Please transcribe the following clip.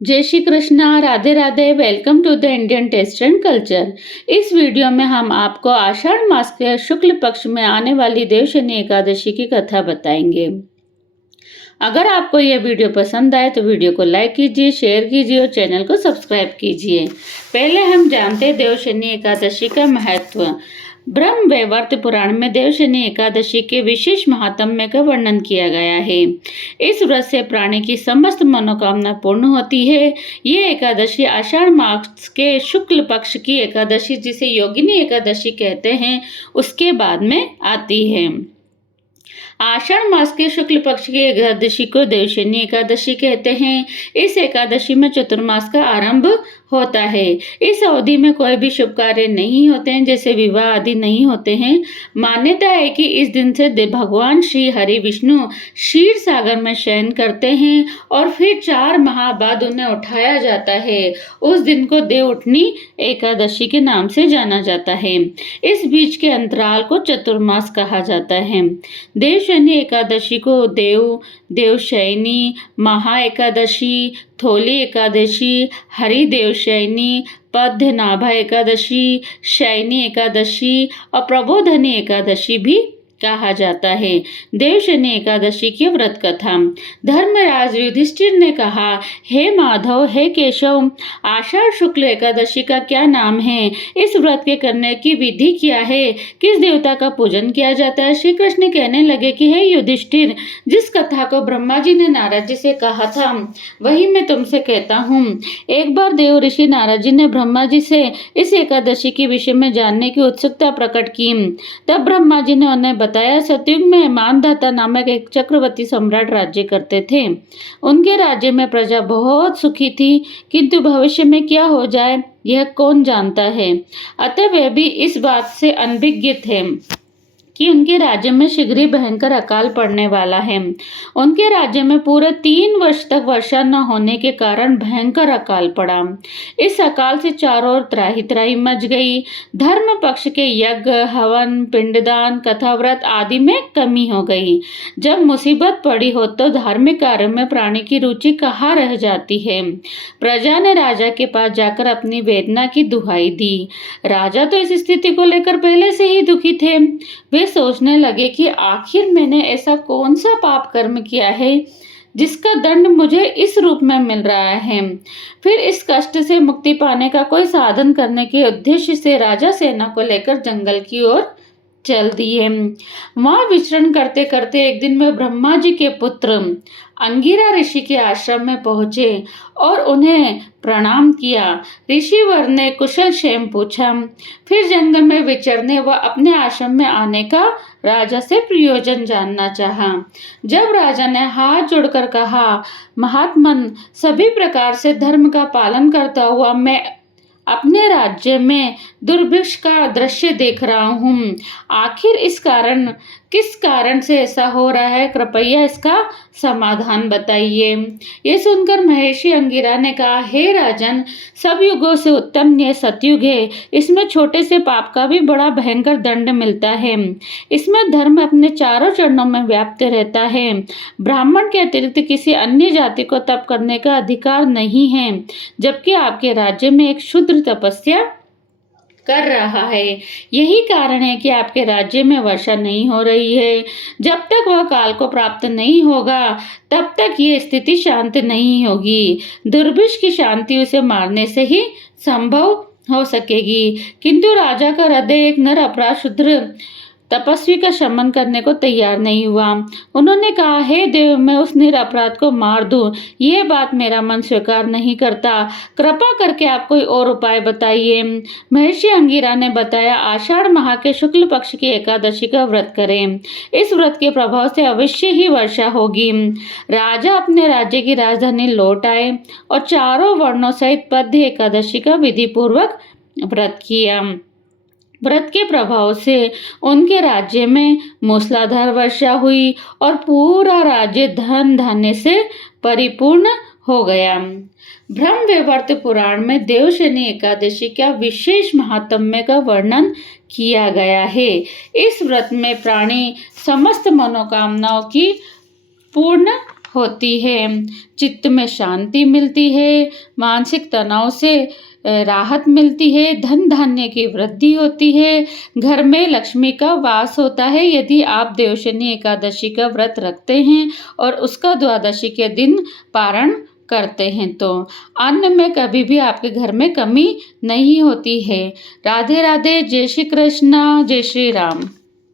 जय Shri Krishna, Radhe Radhe. Welcome to the Indian taste and culture. इस video में हम आपको आषाढ़ मास के शुक्ल पक्ष में आने वाली देवशनी एकादशी की कथा बताएंगे। अगर आपको यह वीडियो पसंद आए तो वीडियो को लाइक कीजिए, शेयर कीजिए और चैनल को सब्सक्राइब कीजिए। पहले हम जानते हैं देवशनी एकादशी का महत्व। ब्रह्म वैवर्त पुराण में देवशनी एकादशी के विशेष महात्म्य का वर्णन किया गया है। इस व्रत से प्राणी की समस्त मनोकामना पूर्ण होती है। ये एकादशी आषाढ़ मास के शुक्ल पक्ष की एकादशी, जिसे योगिनी एकादशी कहते हैं, उसके बाद में आती है। आषाढ़ मास के शुक्ल पक्ष की एकादशी को देवशनी एकादशी कहते हैं। इस एकादशी में चतुर्मास का आरंभ होता है। इस अवधि में कोई भी शुभ कार्य नहीं होते हैं, जैसे विवाह आदि नहीं होते हैं। मान्यता है कि इस दिन से भगवान श्री हरि विष्णु क्षीर सागर में शयन करते हैं और फिर 4 माह बाद उन्हें उठाया जाता है। उस दिन को देव उठनी एकादशी के नाम से जाना जाता है। इस बीच के अंतराल को चतुर्मास कहा जाता है। देवशनी एकादशी को देवशयनी, महा एकादशी, थोली एकादशी, हरि देवशयनी, पद्मनाभा एकादशी, शयनी एकादशी और प्रबोधनी एकादशी भी कहा जाता है। देवशनी एकादशी की व्रत कथा। धर्मराज युधिष्ठिर ने कहा, हे माधव, हे केशव, आषाढ़ शुक्ल एकादशी का क्या नाम है? इस व्रत के करने की विधि क्या है? किस देवता का पूजन किया जाता है? श्री कृष्ण कहने लगे कि हे युधिष्ठिर, जिस कथा को ब्रह्मा जी ने नारद जी से कहा था वही मैं तुमसे कहता हूँ। एक बार देव ऋषि नारद जी ने ब्रह्मा जी से इस एकादशी के विषय में जानने की उत्सुकता प्रकट की। तब ब्रह्मा जी ने उन्हें बताया, सतयुग में मानधाता नामक एक चक्रवर्ती सम्राट राज्य करते थे। उनके राज्य में प्रजा बहुत सुखी थी, किंतु भविष्य में क्या हो जाए यह कौन जानता है। अतः वे भी इस बात से अनभिज्ञ थे कि उनके राज्य में शीघ्र ही भयंकर अकाल पड़ने वाला है। उनके राज्य में पूरे 3 वर्ष तक वर्षा न होने के कारण भयंकर अकाल पड़ा। इस अकाल से चारों ओर त्राही त्राही मच गई। धर्म पक्ष के यज्ञ, हवन, पिंडदान, कथाव्रत आदि में कमी हो गई। जब मुसीबत पड़ी हो तो धार्मिक कार्य में प्राणी की रुचि कहाँ रह जाती है। प्रजा ने राजा के पास जाकर अपनी वेदना की दुहाई दी। राजा तो इस स्थिति को लेकर पहले से ही दुखी थे। वे सोचने लगे कि आखिर मैंने ऐसा कौन सा पाप कर्म किया है जिसका दंड मुझे इस रूप में मिल रहा है। फिर इस कष्ट से मुक्ति पाने का कोई साधन करने के उद्देश्य से राजा सेना को लेकर जंगल की ओर चल दिए। वहां विचरण करते करते एक दिन वे ब्रह्मा जी के पुत्र अंगिरा ऋषि के आश्रम में पहुंचे और उन्हें प्रणाम किया। ऋषिवर ने कुशल क्षेम पूछा। फिर जंगल में विचरने व अपने आश्रम में आने का राजा से प्रयोजन जानना चाहा। जब राजा ने हाथ जोड़कर कहा, महात्मन, सभी प्रकार से धर्म का पालन करता हुआ मैं अपने राज्य में दुर्भिक्ष का दृश्य देख रहा हूँ। आखिर किस कारण से ऐसा हो रहा है? कृपया इसका समाधान बताइए। ये सुनकर महर्षि अंगिरा ने कहा, हे राजन, सब युगों से उत्तम यह सतयुग है। इसमें छोटे से पाप का भी बड़ा भयंकर दंड मिलता है। इसमें धर्म अपने चारों चरणों में व्याप्त रहता है। ब्राह्मण के अतिरिक्त किसी अन्य जाति को तप करने का अधिकार नहीं है, जबकि आपके राज्य में एक शूद्र तपस्या कर रहा है। यही कारण है कि आपके राज्य में वर्षा नहीं हो रही है। जब तक वह काल को प्राप्त नहीं होगा तब तक ये स्थिति शांत नहीं होगी। दुर्भिक्ष की शांति उसे मारने से ही संभव हो सकेगी। किंतु राजा का हृदय एक नर अपराध शूद्र तपस्वी का शमन करने को तैयार नहीं हुआ। उन्होंने कहा, हे देव, मैं उस निरपराध को मार दूं, यह बात मेरा मन स्वीकार नहीं करता। कृपा करके आप कोई और उपाय बताइए। महर्षि अंगिरा ने बताया, आषाढ़ माह के शुक्ल पक्ष की एकादशी का व्रत करें। इस व्रत के प्रभाव से अवश्य ही वर्षा होगी। राजा अपने राज्य की राजधानी लौट आए और चारों वर्णों सहित पद्य एकादशी का विधि पूर्वक व्रत किया। व्रत के प्रभाव से उनके राज्य में मूसलाधार वर्षा हुई और पूरा राज्य धन धान्य से परिपूर्ण हो गया। ब्रह्म वैवर्त पुराण में देवशनी एकादशी का विशेष महात्म्य का वर्णन किया गया है। इस व्रत में प्राणी समस्त मनोकामनाओं की पूर्ण होती है, चित्त में शांति मिलती है, मानसिक तनाव से राहत मिलती है, धन धान्य की वृद्धि होती है, घर में लक्ष्मी का वास होता है यदि आप देवशनि एकादशी का व्रत रखते हैं और उसका द्वादशी के दिन पारण करते हैं तो अन्न में कभी भी आपके घर में कमी नहीं होती है। राधे राधे, जय श्री कृष्णा, जय श्री राम।